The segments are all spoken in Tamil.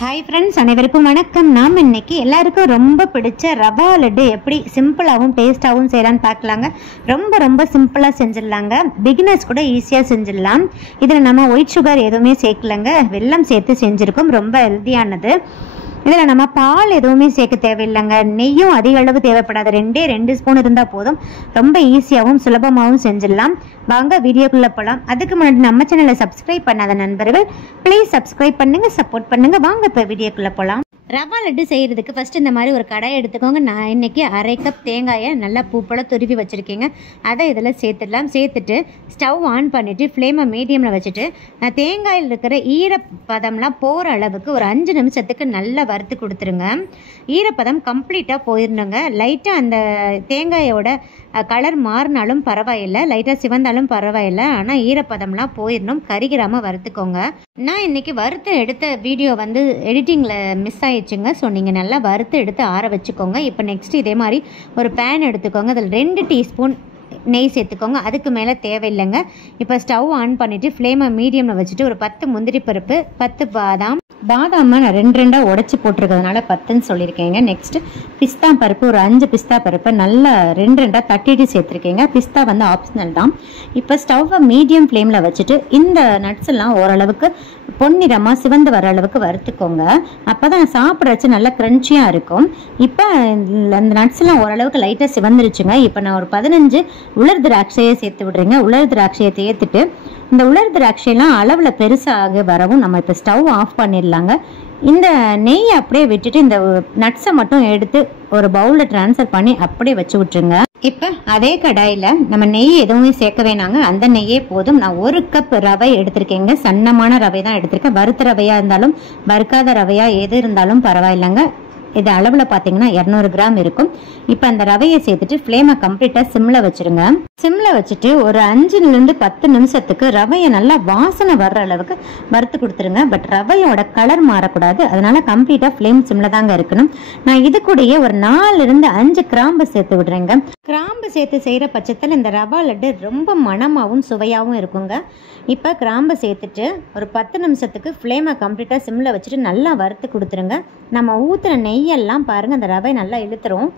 हाई फ्रेंड्स अनेवरुक्कुम वणक्कम नाम इन्नैक्कु एल्लारुक्कुम रोम्ब पिडिच्च रवा लड्डू एप्पडी सिंपलावुम टेस्टावुम सेयलानु पार्க்கலாங்க ரொம்ப சிம்பிளா செஞ்சிடலாங்க பிகினர்ஸ் கூட ஈஸியா செஞ்சிடலாம் இதுல நம்ம ஒயிட் சுகர் எதுவுமே சேர்க்கலங்க வெல்லம் சேர்த்து செஞ்சிருக்கோம் ரொம்ப ஹெல்தியானது இதுல நம்ம பால் எதுவுமே சேர்க்க தேவையில்லைங்க நெய்யும் அதிக அளவு தேவைப்படாது 2 ஸ்பூன் இருந்தா போதும் ரொம்ப ஈஸியாவும் சுலபமாவும் செஞ்சிடலாம் வாங்க வீடியோக்குள்ள போலாம் அதுக்கு முன்னாடி நம்ம சேனலை சப்ஸ்கிரைப் பண்ணாத நண்பர்கள் ப்ளீஸ் சப்ஸ்கிரைப் பண்ணுங்க சப்போர்ட் பண்ணுங்க வாங்க இப்ப வீடியோக்குள்ள போலாம் ரவா லட்டு செய்யறதுக்கு ஃபர்ஸ்ட் இந்த மாதிரி ஒரு கடாய் எடுத்துக்கோங்க நான் இன்னைக்கு 1/2 கப் தேங்காயை நல்லா பூ போல துருவி வச்சிருக்கேங்க அதை இதில் சேர்த்துடலாம் சேர்த்துட்டு ஸ்டவ் ஆன் பண்ணிட்டு ஃப்ளேமை மீடியமில் வச்சுட்டு நான் தேங்காயில் இருக்கிற ஈரப்பதம்லாம் போகிற அளவுக்கு ஒரு 5 நிமிஷத்துக்கு நல்லா வறுத்து கொடுத்துருங்க ஈரப்பதம் கம்ப்ளீட்டாக போயிடணுங்க லைட்டாக அந்த தேங்காயோட கலர் மாறினாலும் பரவாயில்லை லைட்டாக சிவந்தாலும் பரவாயில்லை ஆனால் ஈரப்பதம்லாம் போயிடணும் கரிகிராமல் வறுத்துக்கோங்க நான் இன்னைக்கு வறுத்து எடுத்த வீடியோ வந்து எடிட்டிங்கில் மிஸ் ஆயிடுச்சுங்க ஸோ நீங்கள் நல்லா வறுத்து எடுத்து ஆற வச்சுக்கோங்க இப்போ நெக்ஸ்ட் இதே மாதிரி ஒரு பேன் எடுத்துக்கோங்க அதில் 2 டீஸ்பூன் நெய் சேர்த்துக்கோங்க அதுக்கு மேலே தேவையில்லைங்க இப்போ ஸ்டவ் ஆன் பண்ணிவிட்டு ஃப்ளேமை மீடியமில் வச்சுட்டு ஒரு 10 முந்திரி பருப்பு 10 பாதாம் நான் 2 உடைச்சி போட்டிருக்கிறதுனால 10ன்னு சொல்லியிருக்கேங்க நெக்ஸ்ட் பிஸ்தா பருப்பு ஒரு 5 பிஸ்தா பருப்பை நல்லா 2 தட்டிட்டு சேர்த்துருக்கேங்க பிஸ்தா வந்து ஆப்ஷனல் தான் இப்போ ஸ்டவ்வை மீடியம் ஃப்ளேமில் வச்சுட்டு இந்த நட்ஸ் எல்லாம் ஓரளவுக்கு பொன்னிறமாக சிவந்து வர அளவுக்கு வறுத்துக்கோங்க அப்போ தான் சாப்பிட்றச்சு நல்லா க்ரன்ச்சியாக இருக்கும் இப்போ அந்த நட்ஸ்லாம் ஓரளவுக்கு லைட்டாக சிவந்துருச்சுங்க இப்போ நான் ஒரு 15 உலர் திராட்சையை சேர்த்து விடுறேங்க உலர் திராட்சையை சேர்த்துட்டு இந்த உலர் திராட்சையெல்லாம் அளவில் பெருசாக வரவும் நம்ம இப்போ ஸ்டவ் ஆஃப் பண்ணிடலாங்க இந்த நெய்யை அப்படியே விட்டுட்டு இந்த நட்ஸை மட்டும் எடுத்து ஒரு பவுலில் ட்ரான்ஸ்ஃபர் பண்ணி அப்படியே வச்சு விட்டுருங்க இப்போ அதே கடாயில் நம்ம நெய் எதுவுமே சேர்க்க வேணாங்க அந்த நெய்யே போதும் நான் 1 கப் ரவை எடுத்திருக்கேங்க சன்னமான ரவை தான் எடுத்திருக்கேன் வறுத்த ரவையாக இருந்தாலும் வறுக்காத ரவையாக எது இருந்தாலும் பரவாயில்லைங்க இது அளவில் பார்த்தீங்கன்னா 200 கிராம் இருக்கும் இப்போ அந்த ரவையை சேர்த்துட்டு ஃப்ளேமை கம்ப்ளீட்டாக சிம்மில் வச்சுருங்க சிம்மில் வச்சுட்டு ஒரு 5 to 10 நிமிஷத்துக்கு ரவையை நல்லா வாசனை வர்ற அளவுக்கு வறுத்து கொடுத்துருங்க பட் ரவையோட கலர் மாறக்கூடாது அதனால கம்ப்ளீட்டாக ஃப்ளேம் சிம்மில் தாங்க இருக்கணும் நான் இது கூடயே ஒரு 4 to 5 கிராம்பு சேர்த்து விடுறேங்க கிராம்பு சேர்த்து செய்கிற பட்சத்தில் இந்த ரவா லட்டு ரொம்ப மணமாகவும் சுவையாகவும் இருக்குங்க இப்போ கிராம்பு சேர்த்துட்டு ஒரு 10 நிமிஷத்துக்கு ஃப்ளேமை கம்ப்ளீட்டாக சிம்மில் வச்சுட்டு நல்லா வறுத்து கொடுத்துருங்க நம்ம ஊற்றுன நெய்யெல்லாம் பாருங்கள் அந்த ரவை நல்லா இழுத்துரும்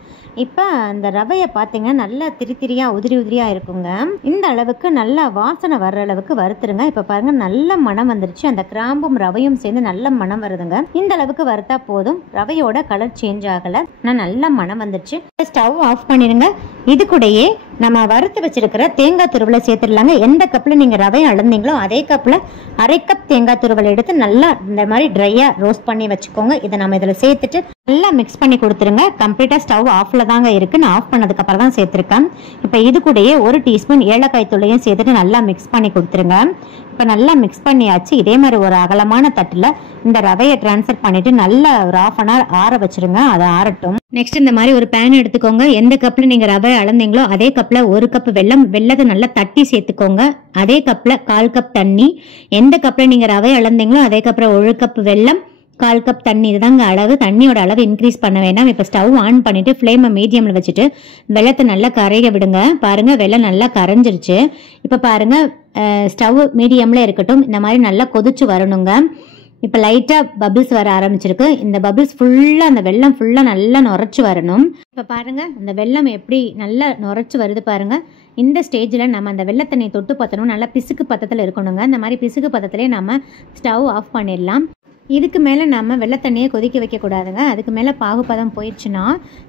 இப்போ அந்த ரவையை பார்த்தீங்கன்னா நல்லா திரியாக உதிரியாக இருக்குங்க இந்த அளவுக்கு நல்லா வாசனை வர்ற அளவுக்கு வறுத்துருங்க இப்போ பாருங்கள் நல்ல மனம் வந்துருச்சு அந்த கிராம்பும் ரவையும் சேர்ந்து நல்ல மனம் வருதுங்க இந்த அளவுக்கு வறுத்தா போதும் ரவையோட கலர் சேஞ்ச் ஆகலை ஆனால் நல்ல மனம் வந்துருச்சு ஸ்டவ் ஆஃப் பண்ணிடுங்க இது கூடயே நம்ம வறுத்து வச்சிருக்கிற தேங்காய் துருவலை சேர்த்துடலாங்க எந்த கப்பில் நீங்கள் ரவையை அளந்தீங்களோ அதே கப்பில் 1/2 கப் தேங்காய் துருவலை எடுத்து நல்லா இந்த மாதிரி ட்ரையாக ரோஸ்ட் பண்ணி வச்சுக்கோங்க இதை நம்ம இதில் சேர்த்துட்டு நல்லா மிக்ஸ் பண்ணி கொடுத்துருங்க கம்ப்ளீட்டாக ஸ்டவ் ஆஃபில் தாங்க இருக்குது நான் ஆஃப் பண்ணதுக்கப்புறம் தான் சேர்த்துருக்கேன் இப்போ இது கூடயே 1 டீஸ்பூன் ஏலக்காய் தூளையும் சேர்த்துட்டு நல்லா மிக்ஸ் பண்ணி கொடுத்துருங்க இப்போ நல்லா மிக்ஸ் பண்ணியாச்சு இதே மாதிரி ஒரு அகலமான தட்டில் இந்த ரவையை ட்ரான்ஸ்ஃபர் பண்ணிவிட்டு நல்லா ஒரு 1/2 hour ஆற வச்சுருங்க அதை ஆறட்டும் நெக்ஸ்ட் இந்த மாதிரி ஒரு பேன் எடுத்துக்கோங்க எந்த கப்பில் நீங்கள் ரவை அளந்தீங்களோ அதே கப்பில் 1 கப் வெள்ளத்தை நல்லா தட்டி சேர்த்துக்கோங்க அதே கப்பில் 1/4 கப் தண்ணி எந்த கப்பில் நீங்கள் ரவை அளந்தீங்களோ அதே கப்பில் 1 கப் வெல்லம் 1/4 கப் தண்ணி இதுதாங்க அளவு தண்ணியோட அளவு இன்க்ரீஸ் பண்ண வேண்டாம் இப்போ ஸ்டவ் ஆன் பண்ணிட்டு ஃப்ளேமை மீடியமில் வச்சுட்டு வெள்ளத்தை நல்லா கரைய விடுங்க பாருங்க வெள்ளம் நல்லா கரைஞ்சிருச்சு இப்போ பாருங்க ஸ்டவ் மீடியமில் இருக்கட்டும் இந்த மாதிரி நல்லா கொதிச்சு வரணுங்க இப்போ லைட்டாக பபிள்ஸ் வர ஆரம்பிச்சிருக்கு இந்த பபிள்ஸ் ஃபுல்லாக அந்த வெள்ளம் ஃபுல்லாக நல்லா நுரைச்சி வரணும் இப்போ பாருங்கள் அந்த வெள்ளம் எப்படி நல்லா நுரைச்சி வருது பாருங்கள் இந்த ஸ்டேஜில் நம்ம அந்த வெள்ளத்தண்ணி தொட்டு பார்த்தணும் நல்லா பிசுக்கு பதத்தில் இருக்கணுங்க இந்த மாதிரி பிசுக்கு பதத்திலே நம்ம ஸ்டவ் ஆஃப் பண்ணிடலாம் இதுக்கு மேலே நம்ம வெள்ளத்தண்ணியை கொதிக்க வைக்கக்கூடாதுங்க அதுக்கு மேலே பாகுபதம் போயிடுச்சுன்னா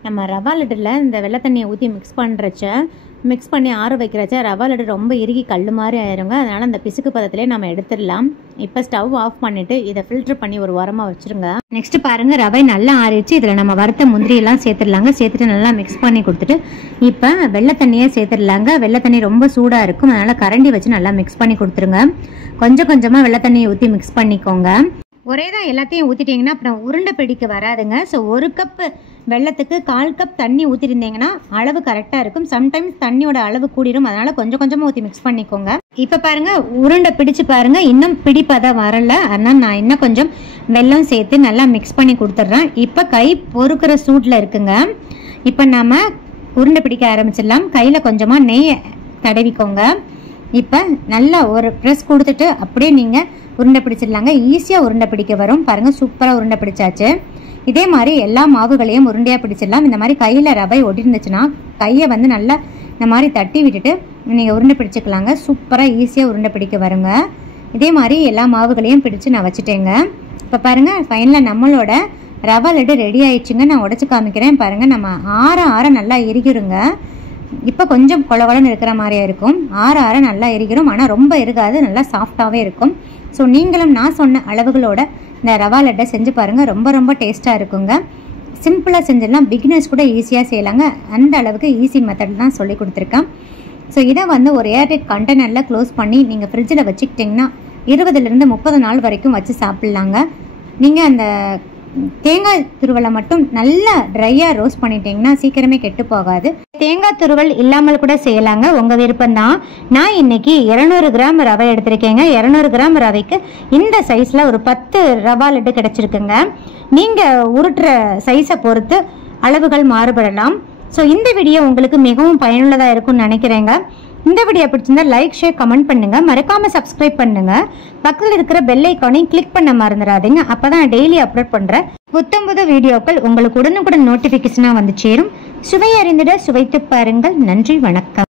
நம்ம ரவா லட்டில் இந்த வெள்ளத்தண்ணியை ஊற்றி மிக்ஸ் பண்ணி ஆற வைக்கிறச்ச ரவா லட்டு ரொம்ப இறுகி கல் மாதிரி ஆயிருங்க அதனால் அந்த பிசுக்கு பதத்திலே நம்ம எடுத்துடலாம் இப்போ ஸ்டவ் ஆஃப் பண்ணிவிட்டு இதை ஃபில்டர் பண்ணி ஒரு உரமாக வச்சுருங்க நெக்ஸ்ட் பாருங்கள் ரவை நல்லா ஆறிடுச்சு இதில் நம்ம வறுத்த முந்திரியெல்லாம் சேர்த்துடலாங்க சேர்த்துட்டு நல்லா மிக்ஸ் பண்ணி கொடுத்துட்டு இப்போ வெள்ளத்தண்ணியை சேர்த்துடலாங்க வெள்ளத்தண்ணி ரொம்ப சூடாக இருக்கும் அதனால் கரண்டி வச்சு நல்லா மிக்ஸ் பண்ணி கொடுத்துருங்க கொஞ்சமாக வெள்ளத்தண்ணியை ஊற்றி மிக்ஸ் பண்ணிக்கோங்க ஒரே தான் எல்லாத்தையும் ஊற்றிட்டிங்கன்னா அப்புறம் உருண்டை பிடிக்க வராதுங்க ஸோ 1 கப் வெள்ளத்துக்கு 1/4 கப் தண்ணி ஊற்றிருந்தீங்கன்னா அளவு கரெக்டாக இருக்கும் சம்டைம்ஸ் தண்ணியோட அளவு கூடிடும் அதனால் கொஞ்சமாக ஊற்றி மிக்ஸ் பண்ணிக்கோங்க இப்போ பாருங்கள் உருண்டை பிடிச்சு பாருங்கள் இன்னும் பிடிப்பதான் வரல அதனால் நான் இன்னும் கொஞ்சம் வெல்லம் சேர்த்து நல்லா மிக்ஸ் பண்ணி கொடுத்துட்றேன் இப்போ கை பொறுக்கிற சூட்டில் இருக்குங்க இப்போ நம்ம உருண்டை பிடிக்க ஆரம்பிச்சிடலாம் கையில் கொஞ்சமாக நெய் தடவிக்கோங்க இப்போ நல்லா ஒரு ப்ரெஸ் கொடுத்துட்டு அப்படியே நீங்கள் உருண்டை பிடிச்சிடலாங்க. ஈஸியாக உருண்டை பிடிக்க வரும் பாருங்கள். சூப்பராக உருண்டை பிடிச்சாச்சு. இதே மாதிரி எல்லா மாவுகளையும் உருண்டையாக பிடிச்சிடலாம். இந்த மாதிரி கையில் ரவை ஒட்டிருந்துச்சுன்னா கையை வந்து நல்லா இந்த மாதிரி தட்டி விட்டுட்டு நீங்கள் உருண்டை பிடிச்சிக்கலாங்க. சூப்பராக ஈஸியாக உருண்டை பிடிக்க வருங்க. இதே மாதிரி எல்லா மாவுகளையும் பிடிச்சு நான் வச்சுட்டேங்க. இப்போ பாருங்கள், ஃபைனலாக நம்மளோட ரவா லட்டு ரெடி ஆயிடுச்சுங்க. நான் உடச்சி காமிக்கிறேன் பாருங்கள். நம்ம ஆற நல்லா எரிக்கிறோங்க. இப்போ கொஞ்சம் கொலகொலன்னு இருக்கிற மாதிரியே இருக்கும். ஆற நல்லா எரிக்கிறோம், ஆனால் ரொம்ப இருக்காது, நல்லா சாஃப்டாகவே இருக்கும். ஸோ நீங்களும் நான் சொன்ன அளவுகளோட இந்த ரவா லட்டை செஞ்சு பாருங்கள். ரொம்ப ரொம்ப டேஸ்ட்டாக இருக்குங்க. சிம்பிளாக செஞ்சிடலாம். பிகினர்ஸ் கூட ஈஸியாக செய்யலாங்க. அந்த அளவுக்கு ஈஸி மெத்தட் தான் சொல்லி கொடுத்துருக்கேன். ஸோ இதை வந்து ஒரு ஏர்டைட் கண்டெய்னரில் க்ளோஸ் பண்ணி நீங்கள் ஃப்ரிட்ஜில் வச்சுக்கிட்டிங்கன்னா 20லேருந்து 30 நாள் வரைக்கும் வச்சு சாப்பிட்லாங்க. நீங்கள் அந்த தேங்காய் துருவலை மட்டும் நல்லா ட்ரையாக ரோஸ்ட் பண்ணிட்டீங்கன்னா சீக்கிரமே கெட்டு போகாது. தேங்காய் துருவல் இல்லாமல் கூட செய்யலாங்க, உங்கள் விருப்பம்தான். நான் இன்னைக்கு 200 கிராம் ரவை எடுத்திருக்கேங்க. 200 கிராம் ரவைக்கு இந்த சைஸில் ஒரு 10 ரவா லட்டு கிடச்சிருக்குங்க. நீங்கள் உருட்டுற சைஸை பொறுத்து அளவுகள் மாறுபடலாம். ஸோ இந்த வீடியோ உங்களுக்கு மிகவும் பயனுள்ளதாக இருக்கும்னு நினைக்கிறேங்க. இந்த வீடியோ பிடிச்சிருந்தா லைக், ஷேர், கமெண்ட் பண்ணுங்க. மறக்காம சப்ஸ்கிரைப் பண்ணுங்க. பக்கத்தில் இருக்கிற பெல் ஐக்கானையும் கிளிக் பண்ண மறந்துடாதீங்க. அப்பதான் டெய்லி அப்லோட் பண்ற புத்தம்புது வீடியோக்கள் உங்களுக்கு உடனுக்குடன் நோட்டிபிகேஷனா வந்து சேரும். சுவை அறிந்திட சுவைத்து பாருங்கள். நன்றி, வணக்கம்.